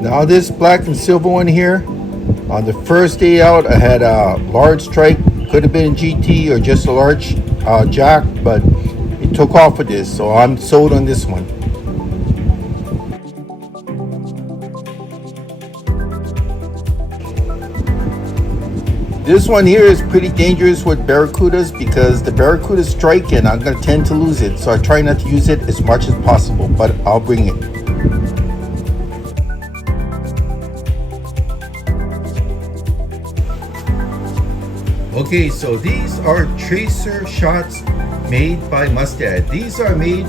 Now this black and silver one here, on the first day out I had a large strike, could have been GT or just a large jack, but it took off with this, so I'm sold on this one. This one here is pretty dangerous with barracudas because the barracudas strike and I'm going to tend to lose it, so I try not to use it as much as possible, but I'll bring it. Okay, so these are Tracershots made by Mustad. These are made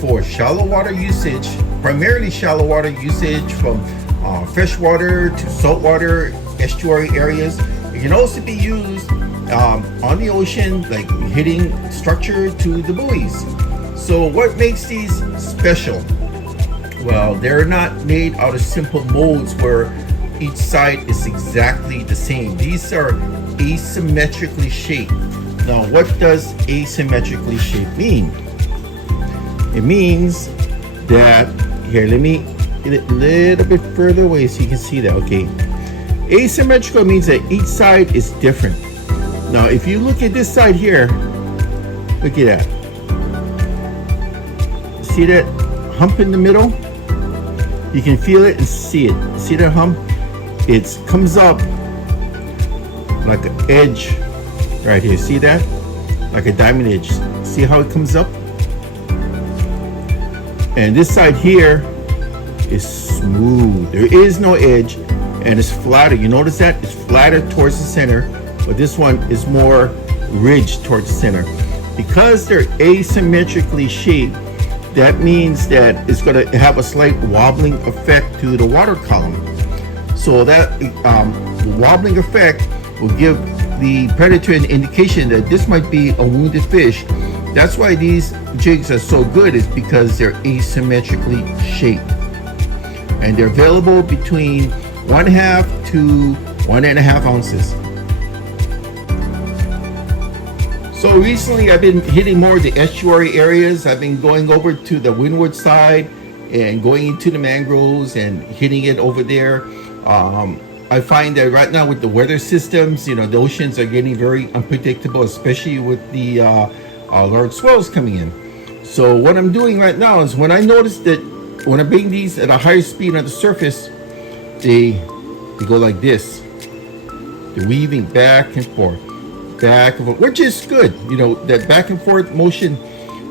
for shallow water usage, primarily shallow water usage from freshwater to saltwater estuary areas. It can also be used on the ocean, like hitting structure to the buoys. So what makes these special? Well, they're not made out of simple molds where each side is exactly the same. These are asymmetrically shaped. Now, what does asymmetrically shaped mean? It means that, here, let me get it a little bit further away so you can see that, okay. Asymmetrical means that each side is different. Now, if you look at this side here, look at that. See that hump in the middle? You can feel it and see it. See that hump? It comes up like an edge right here. See that? Like a diamond edge. See how it comes up? And this side here is smooth. There is no edge. And it's flatter. You notice that? It's flatter towards the center, but this one is more ridged towards the center. Because they're asymmetrically shaped, that means that it's going to have a slight wobbling effect to the water column. So that wobbling effect will give the predator an indication that this might be a wounded fish. That's why these jigs are so good, is because they're asymmetrically shaped. And they're available between 1/2 to 1.5 ounces. So recently I've been hitting more of the estuary areas. I've been going over to the windward side and going into the mangroves and hitting it over there. I find that right now with the weather systems, you know, the oceans are getting very unpredictable, especially with the large swells coming in. So what I'm doing right now is, when I notice that when I bring these at a higher speed on the surface, they go like this. They're weaving back and forth, which is good. You know, that back and forth motion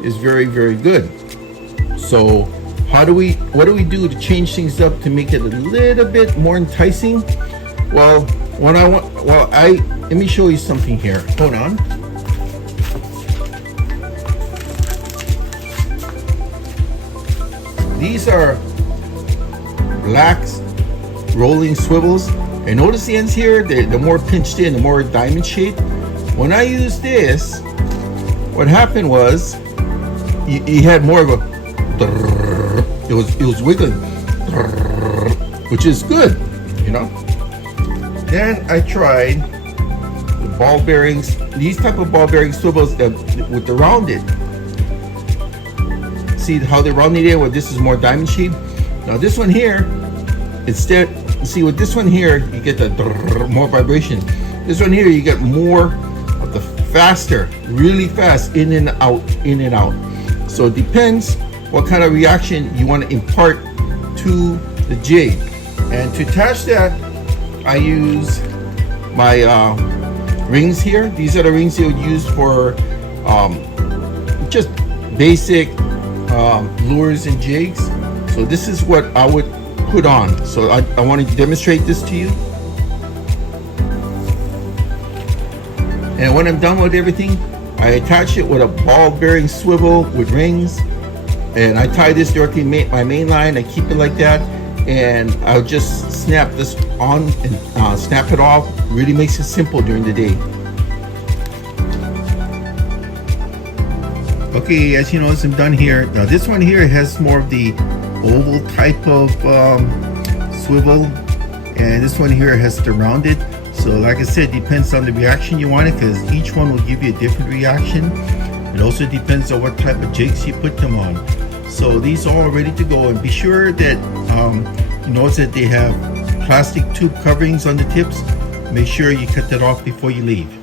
is very, very good. So what do we do to change things up to make it a little bit more enticing? Well, let me show you something here. Hold on. These are black rolling swivels, and notice the ends here, they're more pinched in, the more diamond shaped. When I used this, what happened was you had more of a, it was wiggling, which is good, you know. Then I tried the ball bearings, these type of ball bearing swivels with the rounded. See how they're rounded there, where this is more diamond shaped. Now this one here, instead, see with this one here, you get the more vibration. This one here, you get more of the faster, really fast in and out, in and out. So it depends what kind of reaction you want to impart to the jig. And to attach that, I use my rings here. These are the rings you would use for just basic lures and jigs. So this is what I would put on. So I want to demonstrate this to you. And when I'm done with everything, I attach it with a ball bearing swivel with rings, and I tie this directly my main line. I keep it like that, and I'll just snap this on and snap it off. Really makes it simple during the day. Okay, as you notice, I'm done here. Now this one here has more of the oval type of swivel, and this one here has the rounded. So like I said, depends on the reaction you want it, because each one will give you a different reaction. It also depends on what type of jigs you put them on. So these are all ready to go, and be sure that Notice that they have plastic tube coverings on the tips. Make sure you cut that off before you leave.